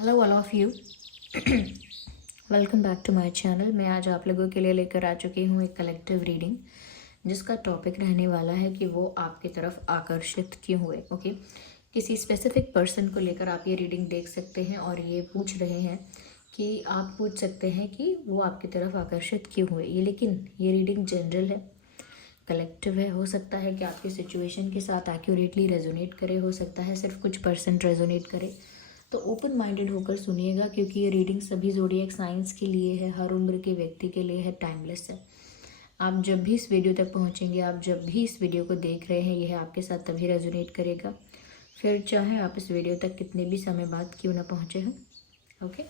Hello all of you. Welcome back to my channel. मैं आज आप लोगों के लिए लेकर आ चुकी हूँ एक कलेक्टिव रीडिंग, जिसका टॉपिक रहने वाला है कि वो आपकी तरफ आकर्षित क्यों हुए। ओके, किसी स्पेसिफिक पर्सन को लेकर आप ये रीडिंग देख सकते हैं और ये पूछ रहे हैं कि आप पूछ सकते हैं कि वो आपकी तरफ आकर्षित क्यों हुए। लेकिन ये रीडिंग जनरल है, कलेक्टिव है। हो सकता है कि आपकी सिचुएशन के साथ एक्यूरेटली रेजोनेट करे, हो सकता है सिर्फ कुछ परसेंट रेजोनेट करे। तो ओपन माइंडेड होकर सुनिएगा, क्योंकि ये रीडिंग सभी ज़ोडिएक साइंस के लिए है, हर उम्र के व्यक्ति के लिए है, टाइमलेस है। आप जब भी इस वीडियो तक पहुंचेंगे, आप जब भी इस वीडियो को देख रहे हैं, यह आपके साथ तभी रेजोनेट करेगा, फिर चाहे आप इस वीडियो तक कितने भी समय बाद क्यों ना पहुंचे हों। ओके,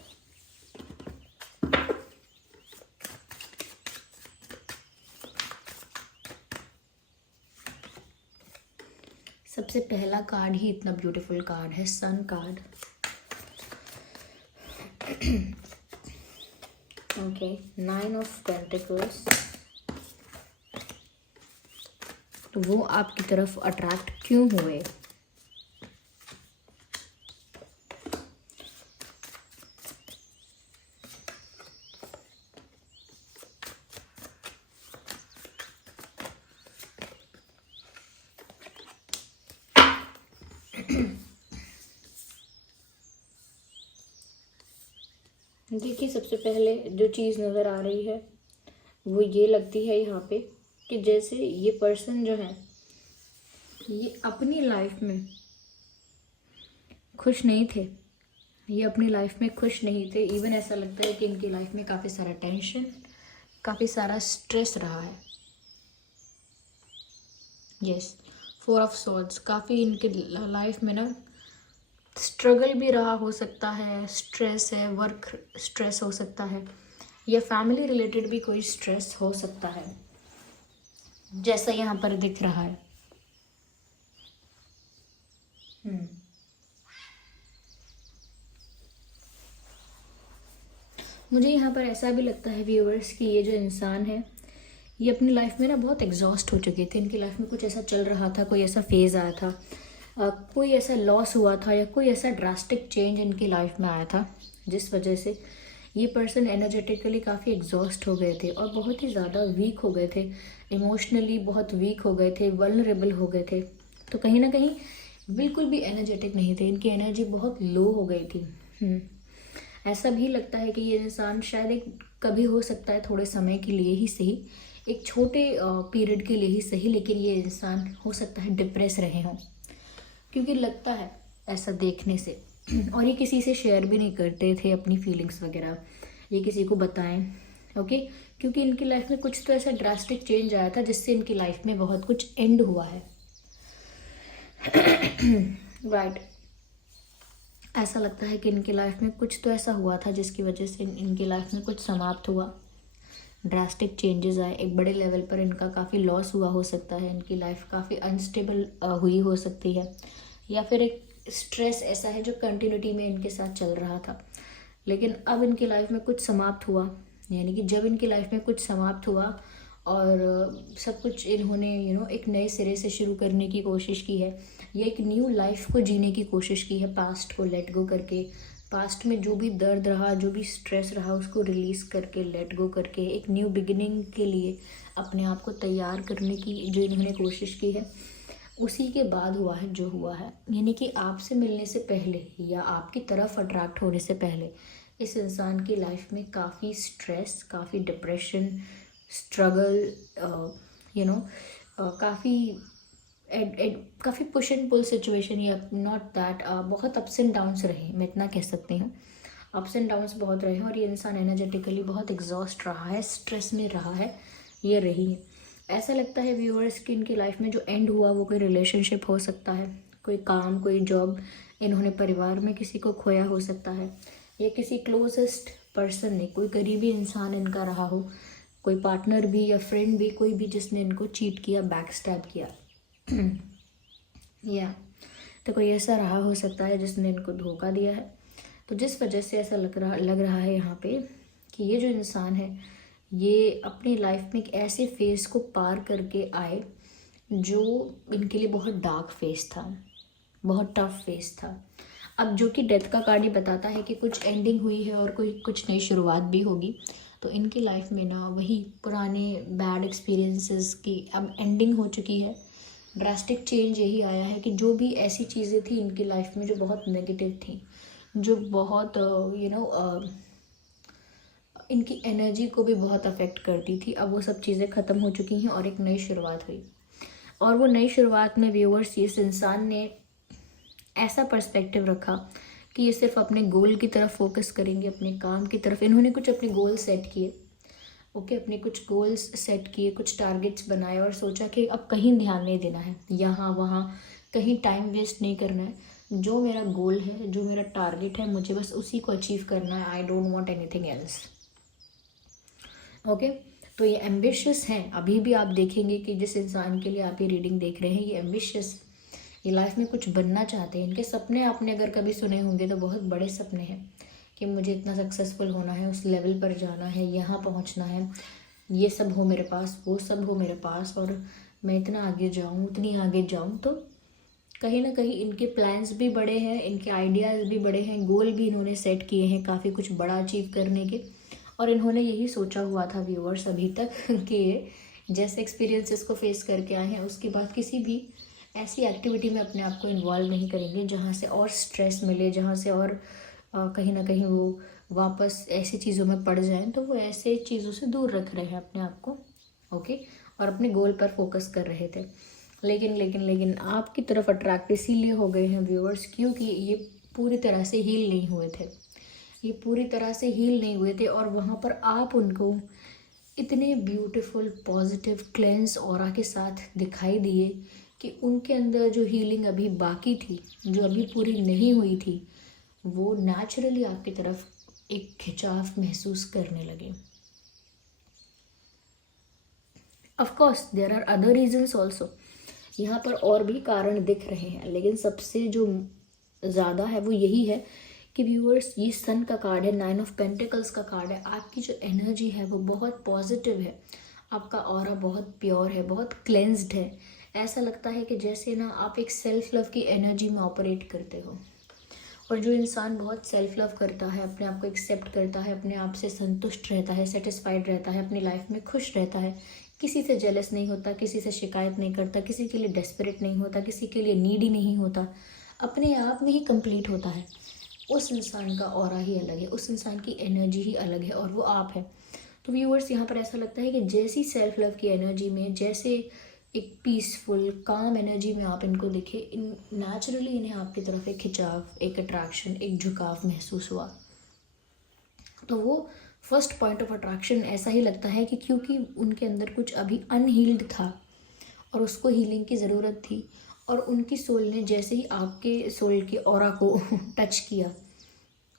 सबसे पहला कार्ड ही इतना ब्यूटीफुल कार्ड है, sun card. Okay, 9 of pentacles. तो वो आपकी तरफ अट्रैक्ट क्यों हुए? देखिए, सबसे पहले जो चीज़ नज़र आ रही है वो ये लगती है यहाँ पे कि जैसे ये पर्सन जो है ये अपनी लाइफ में खुश नहीं थे, ये अपनी लाइफ में खुश नहीं थे। इवन ऐसा लगता है कि इनकी लाइफ में काफ़ी सारा टेंशन, काफ़ी सारा स्ट्रेस रहा है। Yes, 4 of swords. काफ़ी इनके लाइफ में ना स्ट्रगल भी रहा हो सकता है, स्ट्रेस है, वर्क स्ट्रेस हो सकता है, या फैमिली रिलेटेड भी कोई स्ट्रेस हो सकता है, जैसा यहाँ पर दिख रहा है। मुझे यहाँ पर ऐसा भी लगता है व्यूअर्स कि ये जो इंसान है ये अपनी लाइफ में ना बहुत एग्जॉस्ट हो चुके थे। इनकी लाइफ में कुछ ऐसा चल रहा था, कोई ऐसा फेज़ आया था, कोई ऐसा लॉस हुआ था, या कोई ऐसा ड्रास्टिक चेंज इनकी लाइफ में आया था, जिस वजह से ये पर्सन एनर्जेटिकली काफ़ी एग्जॉस्ट हो गए थे और बहुत ही ज़्यादा वीक हो गए थे, इमोशनली बहुत वीक हो गए थे, वल्नरेबल हो गए थे। तो कहीं ना कहीं बिल्कुल भी एनर्जेटिक नहीं थे, इनकी एनर्जी बहुत लो हो गई थी। ऐसा भी लगता है कि ये इंसान शायद एक कभी हो सकता है थोड़े समय के लिए ही सही, एक छोटे पीरियड के लिए ही सही, लेकिन ये इंसान हो सकता है डिप्रेस रहे हों, क्योंकि लगता है ऐसा देखने से। और ये किसी से शेयर भी नहीं करते थे अपनी फीलिंग्स वगैरह, ये किसी को बताएं। ओके, क्योंकि इनकी लाइफ में कुछ तो ऐसा ड्रास्टिक चेंज आया था जिससे इनकी लाइफ में बहुत कुछ एंड हुआ है। राइट ऐसा लगता है कि इनकी लाइफ में कुछ तो ऐसा हुआ था जिसकी वजह से इनकी लाइफ में कुछ समाप्त हुआ, ड्रास्टिक चेंजेस आए, एक बड़े लेवल पर इनका काफ़ी लॉस हुआ हो सकता है, इनकी लाइफ काफ़ी अनस्टेबल हुई हो सकती है, या फिर एक स्ट्रेस ऐसा है जो कंटिन्यूटी में इनके साथ चल रहा था। लेकिन अब इनकी लाइफ में कुछ समाप्त हुआ, यानी कि जब इनकी लाइफ में कुछ समाप्त हुआ और सब कुछ इन्होंने एक नए सिरे से शुरू करने की कोशिश की है, या एक न्यू लाइफ को जीने की कोशिश की है, पास्ट को लेट गो करके, पास्ट में जो भी दर्द रहा, जो भी स्ट्रेस रहा, उसको रिलीज़ करके, लेट गो करके एक न्यू बिगिनिंग के लिए अपने आप को तैयार करने की जो इन्होंने कोशिश की है, उसी के बाद हुआ है जो हुआ है। यानी कि आपसे मिलने से पहले या आपकी तरफ अट्रैक्ट होने से पहले इस इंसान की लाइफ में काफ़ी स्ट्रेस, काफ़ी डिप्रेशन, स्ट्रगल, काफ़ी पुश एंड पुल सिचुएशन, या नॉट दैट, बहुत अप्स एंड डाउन्स रहे, मैं इतना कह सकती हूँ। अप्स एंड डाउन्स बहुत रहे हैं और ये इंसान एनर्जेटिकली बहुत एग्जॉस्ट रहा है, स्ट्रेस में रहा है, ये रही है। ऐसा लगता है व्यूअर्स कि इनकी लाइफ में जो एंड हुआ वो कोई रिलेशनशिप हो सकता है, कोई काम, कोई जॉब, इन्होंने परिवार में किसी को खोया हो सकता है, या किसी क्लोजेस्ट पर्सन ने, कोई करीबी इंसान इनका रहा हो, कोई पार्टनर भी या फ्रेंड भी, कोई भी जिसने इनको चीट किया, बैक स्टैब किया। या तो कोई ऐसा रहा हो सकता है जिसने इनको धोखा दिया है। तो जिस वजह से ऐसा लग रहा है यहाँ पे कि ये जो इंसान है ये अपनी लाइफ में एक ऐसे फेज़ को पार करके आए जो इनके लिए बहुत डार्क फेज़ था, बहुत टफ फेज़ था। अब जो कि डेथ का कार्ड ही बताता है कि कुछ एंडिंग हुई है और कोई कुछ नई शुरुआत भी होगी। तो इनकी लाइफ में ना वही पुराने बैड एक्सपीरियंसेस की अब एंडिंग हो चुकी है। ड्रास्टिक चेंज यही आया है कि जो भी ऐसी चीज़ें थी इनकी लाइफ में जो बहुत नेगेटिव थी, जो बहुत इनकी एनर्जी को भी बहुत अफेक्ट करती थी, अब वो सब चीज़ें ख़त्म हो चुकी हैं और एक नई शुरुआत हुई। और वो नई शुरुआत में व्यूअर्स इस इंसान ने ऐसा पर्सपेक्टिव रखा कि ये सिर्फ अपने गोल की तरफ फोकस करेंगे, अपने काम की तरफ। इन्होंने कुछ अपने गोल सेट किए, ओके, अपने कुछ गोल्स सेट किए, कुछ टारगेट्स बनाए और सोचा कि अब कहीं ध्यान नहीं देना है, यहाँ वहाँ कहीं टाइम वेस्ट नहीं करना है। जो मेरा गोल है, जो मेरा टारगेट है, मुझे बस उसी को अचीव करना है। I don't want anything else. Okay, तो ये एम्बिशियस हैं। अभी भी आप देखेंगे कि जिस इंसान के लिए आप ये रीडिंग देख रहे हैं, ये एम्बिशियस, ये लाइफ में कुछ बनना चाहते हैं। इनके सपने आपने अगर कभी सुने होंगे तो बहुत बड़े सपने हैं कि मुझे इतना सक्सेसफुल होना है, उस लेवल पर जाना है, यहाँ पहुँचना है, ये सब हो मेरे पास, वो सब हो मेरे पास, और मैं इतना आगे जाऊँ, उतनी आगे जाऊँ। तो कहीं ना कहीं इनके प्लान्स भी बड़े हैं, इनके आइडियाज़ भी बड़े हैं, गोल भी इन्होंने सेट किए हैं काफ़ी कुछ बड़ा अचीव करने के। और इन्होंने यही सोचा हुआ था व्यूअर्स अभी तक कि जैसे एक्सपीरियंसेस को फेस करके आए हैं, उसके बाद किसी भी ऐसी एक्टिविटी में अपने आप को इन्वॉल्व नहीं करेंगे जहाँ से और स्ट्रेस मिले, जहाँ से और कहीं ना कहीं वो वापस ऐसी चीज़ों में पड़ जाएं। तो वो ऐसे चीज़ों से दूर रख रहे हैं अपने आप को, ओके, और अपने गोल पर फोकस कर रहे थे। लेकिन आपकी तरफ अट्रैक्ट इसीलिए हो गए हैं व्यूअर्स क्योंकि ये पूरी तरह से हील नहीं हुए थे, ये पूरी तरह से हील नहीं हुए थे। और वहाँ पर आप उनको इतने ब्यूटीफुल पॉजिटिव क्लेंस ऑरा के साथ दिखाई दिए कि उनके अंदर जो हीलिंग अभी बाकी थी, जो अभी पूरी नहीं हुई थी, वो नेचुरली आपकी तरफ एक खिंचाव महसूस करने लगे। Of course there are other reasons also, यहाँ पर और भी कारण दिख रहे हैं, लेकिन सबसे जो ज़्यादा है वो यही है कि व्यूअर्स, ये सन का कार्ड है, 9 ऑफ पेंटिकल्स का कार्ड है। आपकी जो एनर्जी है वो बहुत पॉजिटिव है, आपका ऑरा बहुत प्योर है, बहुत क्लेंस्ड है। ऐसा लगता है कि जैसे ना आप एक सेल्फ लव की एनर्जी में ऑपरेट करते हो। और जो इंसान बहुत सेल्फ लव करता है, अपने आप को एक्सेप्ट करता है, अपने आप से संतुष्ट रहता है, सेटिस्फाइड रहता है, अपनी लाइफ में खुश रहता है, किसी से जेलस नहीं होता, किसी से शिकायत नहीं करता, किसी के लिए डेस्परेट नहीं होता, किसी के लिए नीडी नहीं होता, अपने आप में ही कंप्लीट होता है, उस इंसान का ऑरा ही अलग है, उस इंसान की एनर्जी ही अलग है, और वो आप है। तो व्यूअर्स, यहाँ पर ऐसा लगता है कि जैसी सेल्फ लव की एनर्जी में, जैसे एक पीसफुल काम एनर्जी में आप इनको दिखे, इन नेचुरली इन्हें आपकी तरफ एक खिंचाव, एक अट्रैक्शन, एक झुकाव महसूस हुआ। तो वो फर्स्ट पॉइंट ऑफ अट्रैक्शन ऐसा ही लगता है कि क्योंकि उनके अंदर कुछ अभी अनहील्ड था और उसको हीलिंग की ज़रूरत थी, और उनकी सोल ने जैसे ही आपके सोल के ऑरा को टच किया,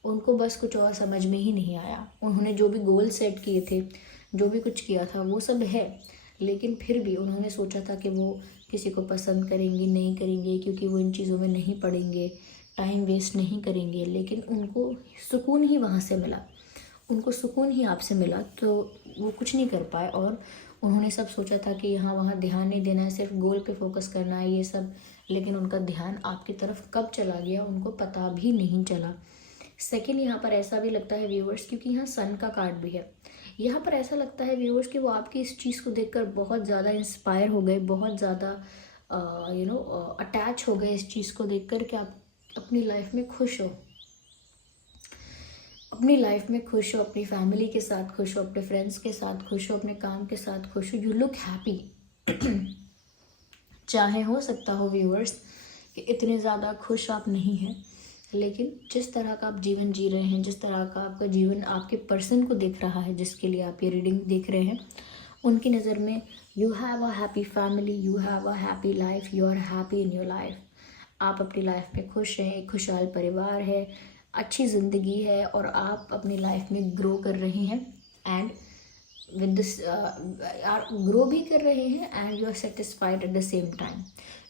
उनको बस कुछ और समझ में ही नहीं आया। उन्होंने जो भी गोल सेट किए थे, जो भी कुछ किया था, वो सब है, लेकिन फिर भी उन्होंने सोचा था कि वो किसी को पसंद करेंगे, नहीं करेंगे, क्योंकि वो इन चीज़ों में नहीं पड़ेंगे, टाइम वेस्ट नहीं करेंगे, लेकिन उनको सुकून ही वहाँ से मिला, उनको सुकून ही आपसे मिला, तो वो कुछ नहीं कर पाए। और उन्होंने सब सोचा था कि यहाँ वहाँ ध्यान नहीं देना है, सिर्फ गोल पे फोकस करना है, ये सब, लेकिन उनका ध्यान आपकी तरफ कब चला गया उनको पता भी नहीं चला। सेकेंड, यहाँ पर ऐसा भी लगता है व्यूअर्स, क्योंकि यहाँ सन का कार्ड भी है, यहाँ पर ऐसा लगता है व्यूअर्स कि वो आपकी इस चीज़ को देखकर बहुत ज़्यादा इंस्पायर हो गए, बहुत ज़्यादा अटैच हो गए इस चीज़ को देखकर कि आप अपनी लाइफ में खुश हो, अपनी लाइफ में खुश हो, अपनी फैमिली के साथ खुश हो, अपने फ्रेंड्स के साथ खुश हो, अपने काम के साथ खुश हो, यू लुक हैप्पी। चाहे हो सकता हो व्यूअर्स कि इतने ज़्यादा खुश आप नहीं हैं, लेकिन जिस तरह का आप जीवन जी रहे हैं, जिस तरह का आपका जीवन आपके पर्सन को देख रहा है, जिसके लिए आप ये रीडिंग देख रहे हैं, उनकी नज़र में you have a happy family, you have a happy life, you are happy in your life. आप अपनी लाइफ में खुश हैं, एक खुशहाल परिवार है, अच्छी ज़िंदगी है, और आप अपनी लाइफ में ग्रो कर रहे हैं, एंड विद दिस ग्रो भी कर रहे हैं, and you are satisfied at the same time.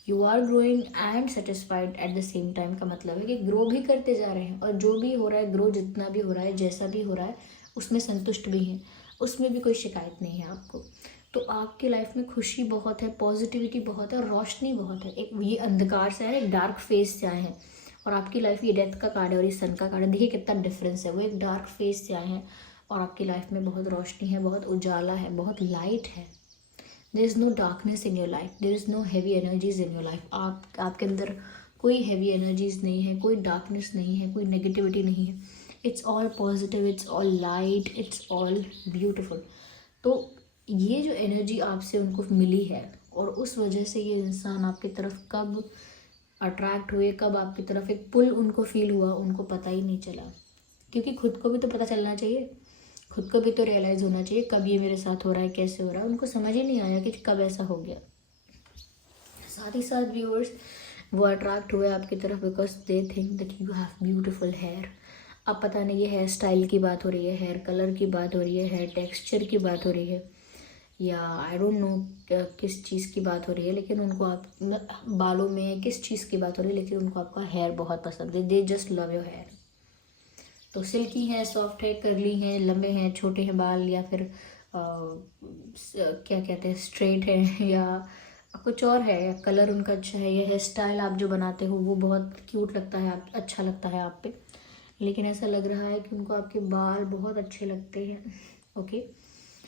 You are growing and satisfied at the same time का मतलब है कि ग्रो भी करते जा रहे हैं, और जो भी हो रहा है, ग्रो जितना भी हो रहा है, जैसा भी हो रहा है, उसमें संतुष्ट भी हैं, उसमें भी कोई शिकायत नहीं है आपको। तो आपकी लाइफ में खुशी बहुत है, पॉजिटिविटी बहुत है, और रोशनी बहुत है। एक ये अंधकार से आए हैं, एक डार्क फेज से आए हैं, और आपकी लाइफ ये डेथ का कार्ड है और ये सन का कार्ड है। देखिए कितना डिफरेंस है। वो एक डार्क फेज से आए हैं और आपकी लाइफ में बहुत रोशनी है, बहुत उजाला है, बहुत लाइट है। There is no darkness in your life, there is no heavy energies in your life. आपके अंदर कोई हैवी एनर्जीज नहीं है, कोई डार्कनेस नहीं है, कोई नेगेटिविटी नहीं है। It's all positive, it's all light, it's all beautiful. तो ये जो एनर्जी आपसे उनको मिली है और उस वजह से ये इंसान आपकी तरफ कब अट्रैक्ट हुए, कब आपकी तरफ एक पुल उनको फील हुआ, उनको पता ही नहीं चला। क्योंकि खुद को भी तो पता चलना चाहिए, खुद को भी तो रियलाइज़ होना चाहिए कब ये मेरे साथ हो रहा है, कैसे हो रहा है। उनको समझ ही नहीं आया कि कब ऐसा हो गया। साथ ही साथ व्यूअर्स वो अट्रैक्ट हुए आपकी तरफ because they think that you have beautiful hair. अब पता नहीं ये हेयर स्टाइल की बात हो रही है, हेयर कलर की बात हो रही है, हेयर टेक्सचर की बात हो रही है, या आई डोंट नो किस चीज़ की बात हो रही है, लेकिन उनको आप बालों में किस चीज़ की बात हो रही है, लेकिन उनको आपका हेयर बहुत पसंद है। They just love your hair. तो सिल्की है, सॉफ्ट है, करली हैं, लंबे हैं, छोटे हैं बाल, या फिर क्या कहते हैं स्ट्रेट है, या कुछ और है, या कलर उनका अच्छा है, या हेयर स्टाइल आप जो बनाते हो वो बहुत क्यूट लगता है, आप अच्छा लगता है आप पे। लेकिन ऐसा लग रहा है कि उनको आपके बाल बहुत अच्छे लगते हैं। ओके,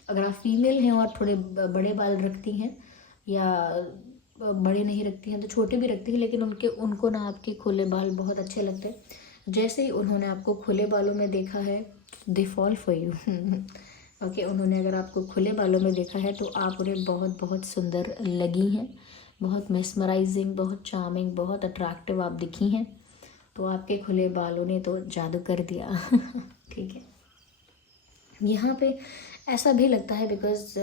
अगर आप फीमेल हैं और थोड़े बड़े बाल रखती हैं या बड़े नहीं रखती हैं तो छोटे भी रखती हैं, लेकिन उनको ना आपके खुले बाल बहुत अच्छे लगते हैं। जैसे ही उन्होंने आपको खुले बालों में देखा है, they fall for you. Okay, उन्होंने अगर आपको खुले बालों में देखा है तो आप उन्हें बहुत बहुत सुंदर लगी हैं, बहुत मेस्मराइजिंग, बहुत चार्मिंग, बहुत अट्रैक्टिव आप दिखी हैं। तो आपके खुले बालों ने तो जादू कर दिया। ठीक है, यहाँ पे ऐसा भी लगता है because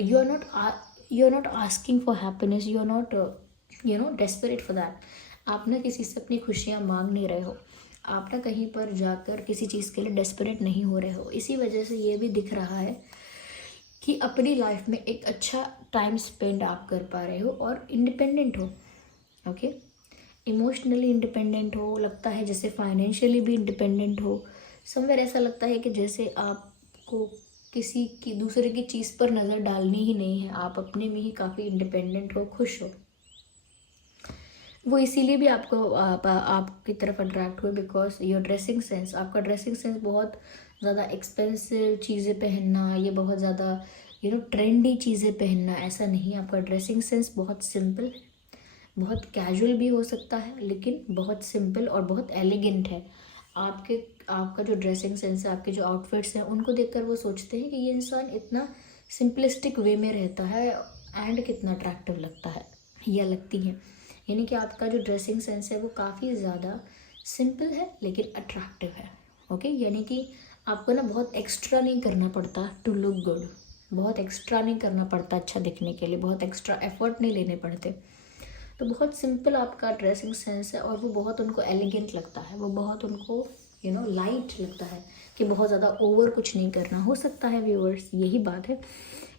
you are not asking for happiness, you are not desperate for that. आप ना किसी से अपनी खुशियाँ मांग नहीं रहे हो, आप ना कहीं पर जाकर किसी चीज़ के लिए डेस्परेट नहीं हो रहे हो। इसी वजह से ये भी दिख रहा है कि अपनी लाइफ में एक अच्छा टाइम स्पेंड आप कर पा रहे हो और इंडिपेंडेंट हो। ओके, इमोशनली इंडिपेंडेंट हो, लगता है जैसे फाइनेंशियली भी इंडिपेंडेंट हो। समवेयर ऐसा लगता है कि जैसे आपको किसी की दूसरे की चीज़ पर नज़र डालनी ही नहीं है, आप अपने में ही काफ़ी इंडिपेंडेंट हो, खुश हो। वो इसीलिए भी आपकी तरफ अट्रैक्ट हुए बिकॉज योर ड्रेसिंग सेंस, आपका ड्रेसिंग सेंस बहुत ज़्यादा एक्सपेंसिव चीज़ें पहनना, ये बहुत ज़्यादा ट्रेंडी चीज़ें पहनना, ऐसा नहीं। आपका ड्रेसिंग सेंस बहुत सिंपल है, बहुत कैजुअल भी हो सकता है, लेकिन बहुत सिंपल और बहुत एलिगेंट है। आपका जो ड्रेसिंग सेंस है, आपके जो आउटफिट्स हैं, उनको देखकर वो सोचते हैं कि ये इंसान इतना सिंपलिस्टिक वे में रहता है एंड कितना अट्रैक्टिव लगता है या लगती हैं। यानी कि आपका जो ड्रेसिंग सेंस है वो काफ़ी ज़्यादा सिंपल है लेकिन अट्रैक्टिव है। ओके, यानी कि आपको ना बहुत एक्स्ट्रा नहीं करना पड़ता टू लुक गुड, बहुत एक्स्ट्रा नहीं करना पड़ता अच्छा दिखने के लिए, बहुत एक्स्ट्रा एफर्ट नहीं लेने पड़ते। तो बहुत सिंपल आपका ड्रेसिंग सेंस है और वो बहुत उनको एलिगेंट लगता है, वो बहुत उनको लाइट लगता है कि बहुत ज़्यादा ओवर कुछ नहीं करना। हो सकता है व्यूअर्स, यही बात है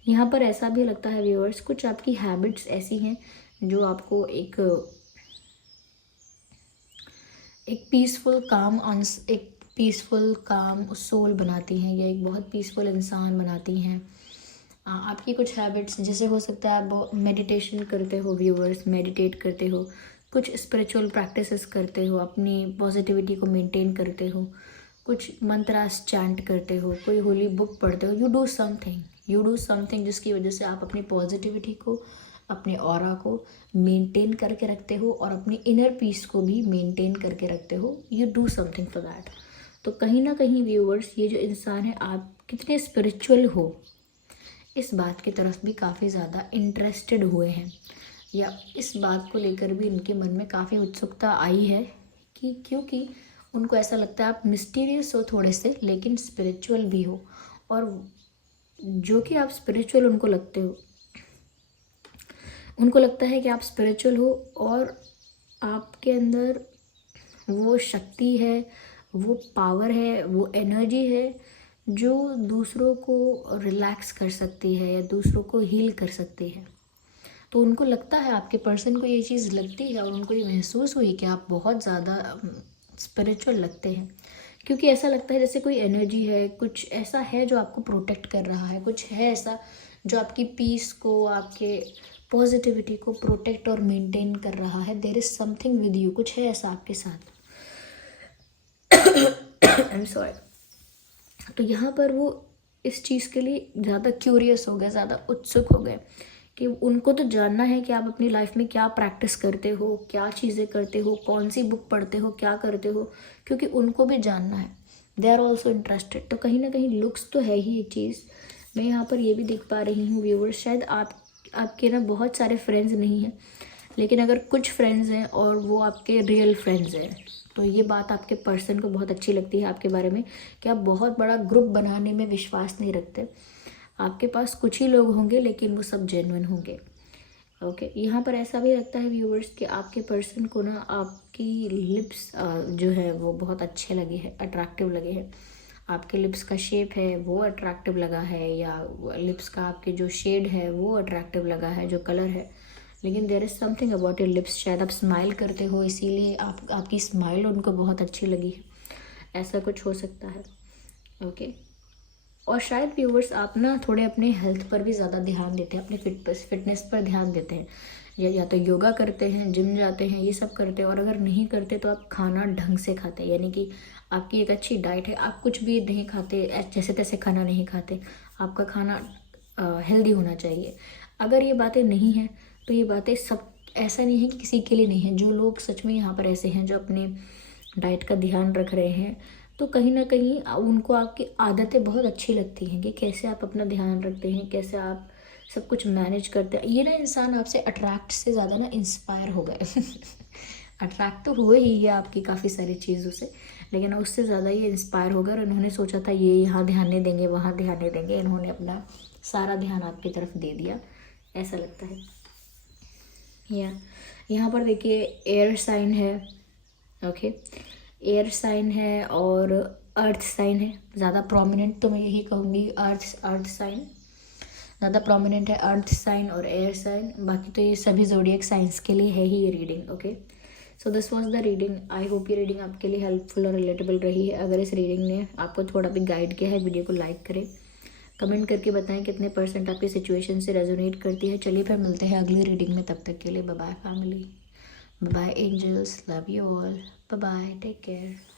यहाँ पर, ऐसा भी लगता है व्यूअर्स, कुछ आपकी हैबिट्स ऐसी हैं जो आपको एक पीसफुल काम सोल बनाती हैं, या एक बहुत पीसफुल इंसान बनाती हैं। आपकी कुछ हैबिट्स, जैसे हो सकता है आप मेडिटेशन करते हो व्यूअर्स, मेडिटेट करते हो, कुछ स्पिरिचुअल प्रैक्टिसेस करते हो, अपनी पॉजिटिविटी को मेंटेन करते हो, कुछ मंत्रास चैंट करते हो, कोई होली बुक पढ़ते हो। यू डू समथिंग जिसकी वजह से आप अपनी पॉजिटिविटी को, अपने ऑरा को मेंटेन करके रखते हो और अपनी इनर पीस को भी मेंटेन करके रखते हो। You do something for that. तो कहीं ना कहीं व्यूअर्स, ये जो इंसान है, आप कितने स्पिरिचुअल हो इस बात की तरफ भी काफ़ी ज़्यादा इंटरेस्टेड हुए हैं, या इस बात को लेकर भी इनके मन में काफ़ी उत्सुकता आई है कि क्योंकि उनको ऐसा लगता है आप मिस्टीरियस हो थोड़े से लेकिन स्पिरिचुअल भी हो, और जो कि आप स्पिरिचुअल उनको लगते हो, उनको लगता है कि आप स्पिरिचुअल हो और आपके अंदर वो शक्ति है, वो पावर है, वो एनर्जी है जो दूसरों को रिलैक्स कर सकती है या दूसरों को हील कर सकती है। तो उनको लगता है, आपके पर्सन को ये चीज़ लगती है और उनको ये महसूस हुई कि आप बहुत ज़्यादा स्पिरिचुअल लगते हैं, क्योंकि ऐसा लगता है जैसे कोई एनर्जी है, कुछ ऐसा है जो आपको प्रोटेक्ट कर रहा है, कुछ है ऐसा जो आपकी पीस को, आपके पॉजिटिविटी को प्रोटेक्ट और मेंटेन कर रहा है। There is something with you, कुछ है ऐसा आपके साथ। I am sorry. तो यहाँ पर वो इस चीज़ के लिए ज़्यादा क्यूरियस हो गए, ज़्यादा उत्सुक हो गए कि उनको तो जानना है कि आप अपनी लाइफ में क्या प्रैक्टिस करते हो, क्या चीज़ें करते हो, कौन सी बुक पढ़ते हो, क्या करते हो, क्योंकि उनको भी जानना है। They are also interested. तो कहीं ना कहीं लुक्स तो है ही एक चीज़। मैं यहाँ पर ये भी देख पा रही हूँ व्यूअर्स, शायद आपके ना बहुत सारे फ्रेंड्स नहीं हैं, लेकिन अगर कुछ फ्रेंड्स हैं और वो आपके रियल फ्रेंड्स हैं, तो ये बात आपके पर्सन को बहुत अच्छी लगती है आपके बारे में कि आप बहुत बड़ा ग्रुप बनाने में विश्वास नहीं रखते। आपके पास कुछ ही लोग होंगे लेकिन वो सब जेन्युइन होंगे। ओके, यहाँ पर ऐसा भी लगता है व्यूअर्स कि आपके पर्सन को ना आपकी लिप्स जो है वो बहुत अच्छे लगे हैं, अट्रैक्टिव लगे हैं। आपके लिप्स का शेप है वो अट्रैक्टिव लगा है, या लिप्स का आपके जो शेड है वो अट्रैक्टिव लगा है, जो कलर है। लेकिन there is something about your lips, शायद आप स्माइल करते हो इसीलिए आपकी स्माइल उनको बहुत अच्छी लगी है, ऐसा कुछ हो सकता है। ओके, और शायद व्यूअर्स आप ना थोड़े अपने हेल्थ पर भी ज़्यादा ध्यान देते हैं, अपने फिटनेस पर ध्यान देते हैं, या तो योगा करते हैं, जिम जाते हैं, ये सब करते हैं। और अगर नहीं करते तो आप खाना ढंग से खाते हैं, यानी कि आपकी एक अच्छी डाइट है, आप कुछ भी नहीं खाते, जैसे तैसे खाना नहीं खाते, आपका खाना हेल्दी होना चाहिए। अगर ये बातें नहीं हैं तो ये बातें सब ऐसा नहीं है कि किसी के लिए नहीं है। जो लोग सच में यहाँ पर ऐसे हैं जो अपने डाइट का ध्यान रख रहे हैं, तो कहीं ना कहीं उनको आपकी आदतें बहुत अच्छी लगती हैं कि कैसे आप अपना ध्यान रखते हैं, कैसे आप सब कुछ मैनेज करते हैं। ये ना इंसान आपसे अट्रैक्ट से ज़्यादा ना इंस्पायर हो गए। अट्रैक्ट तो हुए ही है आपकी काफ़ी सारी चीज़ों से, लेकिन उससे ज़्यादा ये इंस्पायर हो गए और इन्होंने सोचा था ये यहाँ ध्यान नहीं देंगे, वहाँ ध्यान नहीं देंगे, इन्होंने अपना सारा ध्यान आपकी तरफ दे दिया, ऐसा लगता है। यहाँ पर देखिए एयर साइन है। ओके, एयर साइन है और अर्थ साइन है। ज़्यादा प्रोमिनेंट तो मैं यही कहूँगी, अर्थ साइन ज़्यादा प्रोमिनेंट है, अर्थ साइन और एयर साइन। बाकी तो ये सभी ज़ोडिएक साइंस के लिए है ही ये reading. Okay, so this was the reading. I hope ये रीडिंग आपके लिए हेल्पफुल और रिलेटेबल रही है। अगर इस रीडिंग ने आपको थोड़ा भी गाइड किया है, वीडियो को लाइक करें, कमेंट करके बताएं कितने % आपकी सिचुएशन से रेजोनेट करती है। चलिए फिर मिलते हैं अगली रीडिंग में, तब तक के लिए bye bye family, bye bye angels, love you all, bye bye, take care.